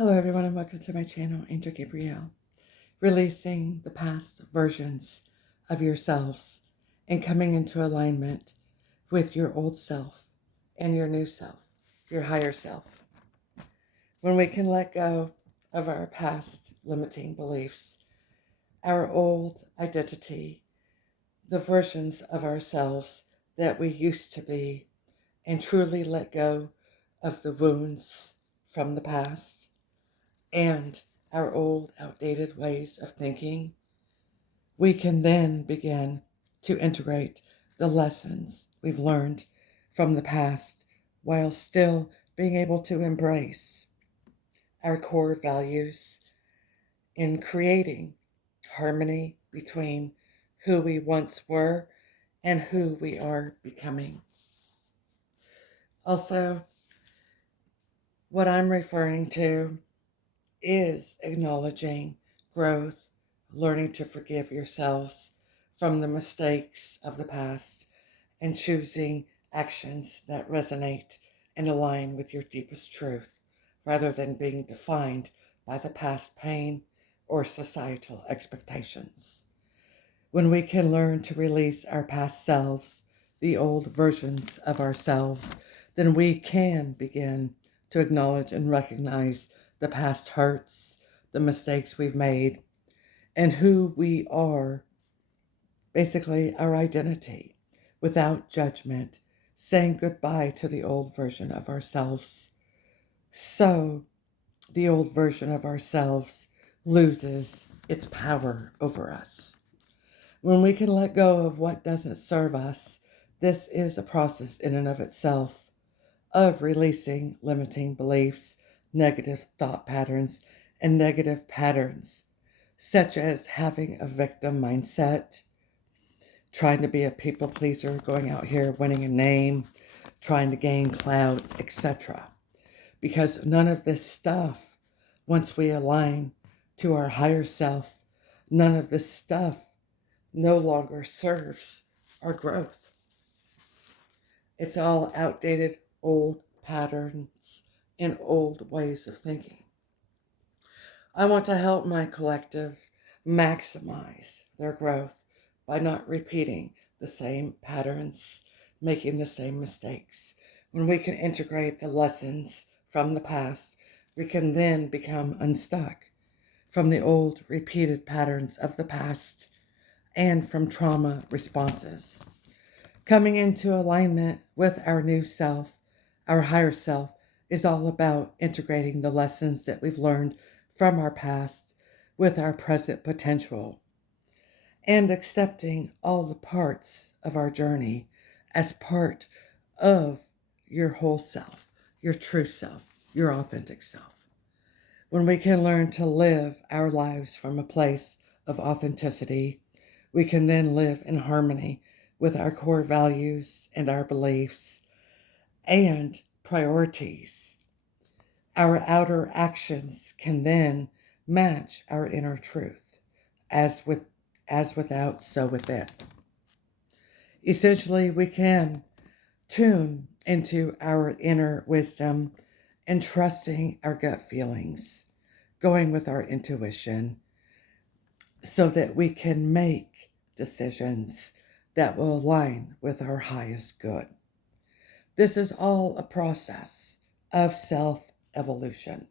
Hello everyone and welcome to my channel, Angel Gabrielle. Releasing the past versions of yourselves and coming into alignment with your old self and your new self, your higher self. When we can let go of our past limiting beliefs, our old identity, the versions of ourselves that we used to be, and truly let go of the wounds from the past and our old, outdated ways of thinking, we can then begin to integrate the lessons we've learned from the past while still being able to embrace our core values in creating harmony between who we once were and who we are becoming. Also, what I'm referring to is acknowledging growth, learning to forgive yourselves from the mistakes of the past, and choosing actions that resonate and align with your deepest truth, rather than being defined by the past pain or societal expectations. When we can learn to release our past selves, the old versions of ourselves, then we can begin to acknowledge and recognize the past hurts, the mistakes we've made, and who we are, basically our identity, without judgment, saying goodbye to the old version of ourselves. So the old version of ourselves loses its power over us. When we can let go of what doesn't serve us, this is a process in and of itself of releasing limiting beliefs, negative thought patterns, and negative patterns, such as having a victim mindset, trying to be a people pleaser, going out here winning a name, trying to gain clout, etc. Because none of this stuff, once we align to our higher self, none of this stuff no longer serves our growth. It's all outdated, old patterns and old ways of thinking. I want to help my collective maximize their growth by not repeating the same patterns, making the same mistakes. When we can integrate the lessons from the past, we can then become unstuck from the old repeated patterns of the past and from trauma responses. Coming into alignment with our new self, our higher self, is all about integrating the lessons that we've learned from our past with our present potential and accepting all the parts of our journey as part of your whole self, your true self, your authentic self. When we can learn to live our lives from a place of authenticity, we can then live in harmony with our core values and our beliefs and priorities. Our outer actions can then match our inner truth, as without, so within. Essentially, we can tune into our inner wisdom and trusting our gut feelings, going with our intuition, so that we can make decisions that will align with our highest good. This is all a process of self-evolution,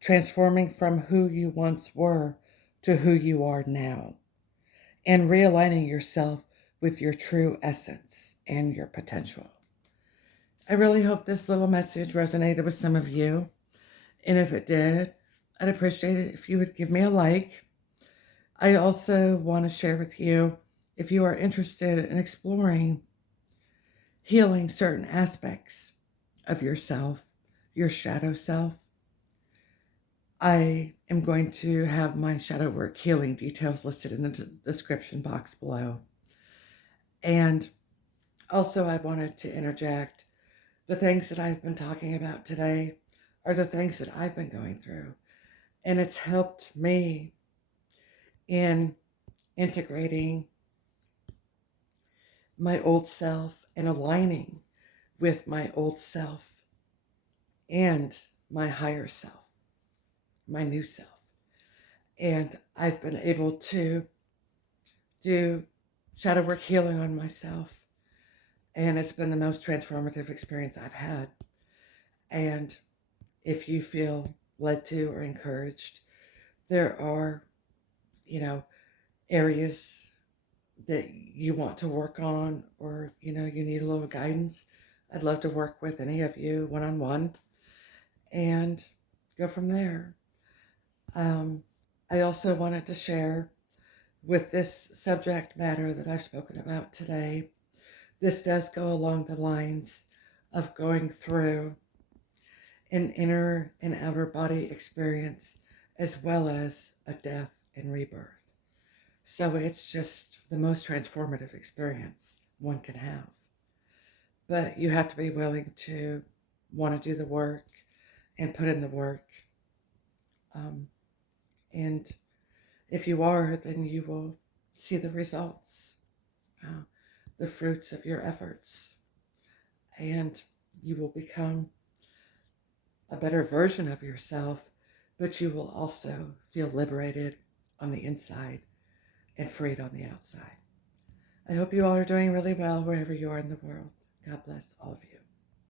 transforming from who you once were to who you are now, and realigning yourself with your true essence and your potential. I really hope this little message resonated with some of you, and if it did, I'd appreciate it if you would give me a like. I also want to share with you, if you are interested in exploring healing certain aspects of yourself, your shadow self, I am going to have my shadow work healing details listed in the description box below. And also, I wanted to interject, the things that I've been talking about today are the things that I've been going through. And it's helped me in integrating my old self and aligning with my old self and my higher self. my new self. And I've been able to do shadow work healing on myself. And it's been the most transformative experience I've had. And if you feel led to or encouraged, there are, you know, areas that you want to work on, or, you need a little guidance, I'd love to work with any of you one-on-one and go from there. I also wanted to share with this subject matter that I've spoken about today, this does go along the lines of going through an inner and outer body experience, as well as a death and rebirth. So it's just the most transformative experience one can have. But you have to be willing to want to do the work and put in the work. And if you are, then you will see the results, the fruits of your efforts, and you will become a better version of yourself, but you will also feel liberated on the inside and freed on the outside. I hope you all are doing really well wherever you are in the world. God bless all of you.